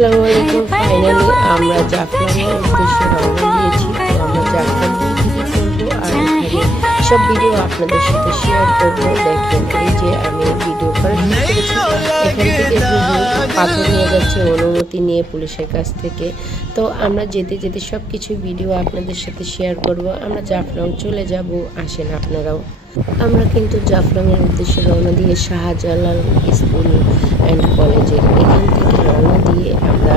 আসসালামু আলাইকুম। ফাইনালি আমরা জাফলংয়ের উদ্দেশ্যে রওনা দিয়েছি। তো আমরা জাফলং থেকে করবো আর এখানে সব ভিডিও আপনাদের সাথে শেয়ার করবো। দেখেন এই যে আমি ভিডিও করা শুরু করেছি, এখান থেকে পাথর নিয়ে যাচ্ছে অনুমতি নিয়ে পুলিশের কাছ থেকে। তো আমরা যেতে যেতে সব কিছু ভিডিও আপনাদের সাথে শেয়ার করব। আমরা জাফলং চলে যাব, আসেন আপনারাও। আমরা কিন্তু জাফলংয়ের উদ্দেশ্যে রওনা দিয়ে শাহজালাল স্কুল অ্যান্ড কলেজের এখান থেকে রওনা দিয়ে আমরা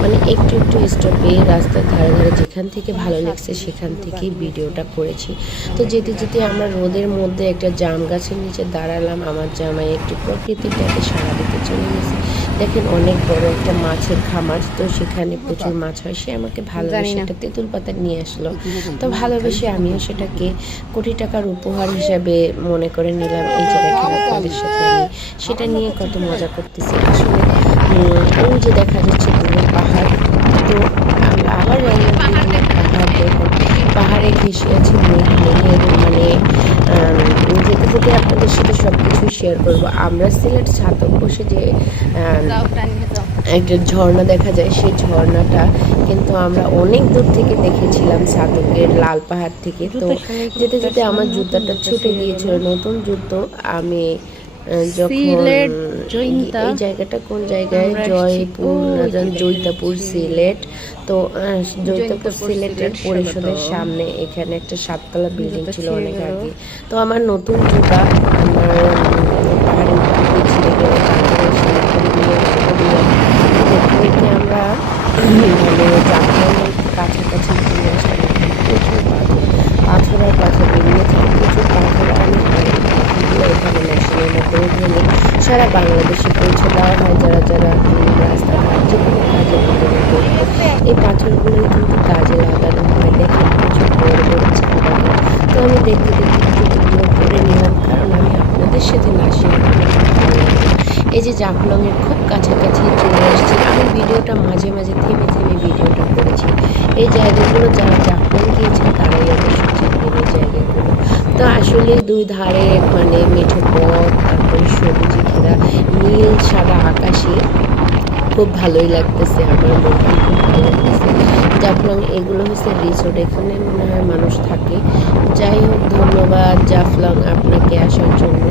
মানে একটু একটু স্টপে রাস্তার ধারে ধারে যেখান থেকে ভালো লাগছে সেখান থেকেই ভিডিওটা করেছি। তো যেতে যেতে আমরা রোদের মধ্যে একটা জাম গাছের নিচে দাঁড়ালাম। আমার জামাই একটু প্রকৃতিটাকে সারা দিতে চলে গেছে। দেখেন অনেক বড় একটা মাছের খামার, তো সেখানে প্রচুর মাছ হয়। সে আমাকে ভালোবেসে একটা তেঁতুল পাতা নিয়ে আসলো। তো ভালোবেসে আমিও সেটাকে কোটি টাকার উপহার হিসাবে মনে করে নিলাম। এই যে দেখেন আপনাদের সাথে আমি সেটা নিয়ে কত মজা করতেছি। আসলে ওই যে দেখা যাচ্ছে দূরে পাহাড়, তো আমরা আবার পাহাড় দেখুন, পাহাড়ে ঘেঁষে আছে মেঘ, মেঘের মানে যেতে যেতে আপনাদের সাথে সব কিছু শেয়ার করবো। আমরা সিলেট ছাতক বসে যে একটা ঝর্ণা দেখা যায়, সেই ঝর্ণাটা কিন্তু আমরা অনেক দূর থেকে দেখেছিলাম ছাতকের লাল পাহাড় থেকে। তো যেতে যেতে আমার জুতাটা ছুটে গিয়েছিল, নতুন জুতো। আমি যখন এই জায়গাটা কোন জায়গায়, জয়পুর জৈতাপুর সিলেট। তো জৈতাপুর সিলেটের পরিষদের সামনে এখানে একটা সাততলা বিল্ডিং ছিল অনেক আগে। তো আমার নতুন জুতা আমার পাহাড়ে ছিঁড়ে গেলে দেখতে আমরা মানে জাফলংয়ের কাছাকাছি চলে আসলাম। প্রচুর পাথর আর পাথর বেরিয়ে থাকে, প্রচুর পাথর। আমি পাথরগুলো এখানে মেশিনের মধ্যে ঢেলে সারা বাংলাদেশে পৌঁছে দেওয়া হয়। যারা যারা রাস্তাঘাট যে কোনো কাজে ব্যবহার করবে, এই পাথরগুলোই কিন্তু কাজে লাগানো হয়। দেখেন প্রচুর বড় বড় চা বাগান। তো আমি দেখতে দেখতে ভিডিও করে নিলাম, কারণ আমি আপনাদের সাথে না শেয়ার করলে ভালো লাগে। এই যে জাফলংয়ের খুব কাছাকাছি চলে আসছি। আমি ভিডিওটা মাঝে মাঝে থেমে থেমে ভিডিওটা করেছি। এই জায়গাগুলো যারা জাফলং গিয়েছেন তারাই অবশ্য চিনবেন এই জায়গাগুলো। তো আসলে দুই ধারে মানে মেঠো পথ, তারপরে সবুজে ঘেরা নীল সাদা আকাশে খুব ভালোই লাগতেছে। আমার মনটা খুব ভালো লাগতেছে। জাফলং এগুলো হচ্ছে রিসোর্ট, এখানে মনে হয় মানুষ থাকে। যাই হোক, ধন্যবাদ জাফলং আপনাকে আসার জন্য।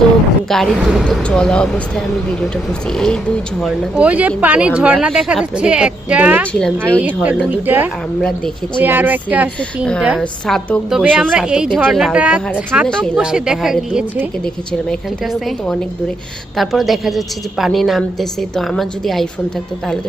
তো গাড়ি দ্রুত চলা অবস্থায় আমি ভিডিওটা করছি। এই দুই ঝর্ণা, ওই যে পানি ঝর্ণা দেখা যাচ্ছে একটা, বলেছিলাম যে এই ঝর্ণা দুটো আমরা দেখেছিলাম ছাতক তবে আমরা এই ঝর্ণাটা ছাতক বসে দেখা গিয়েছে থেকে দেখেছিলাম। এখান থেকে কিন্তু অনেক দূরে। তারপর দেখা যাচ্ছে যে পানি নামতেছে। তো আমার যদি আইফোন থাকতো তাহলে তো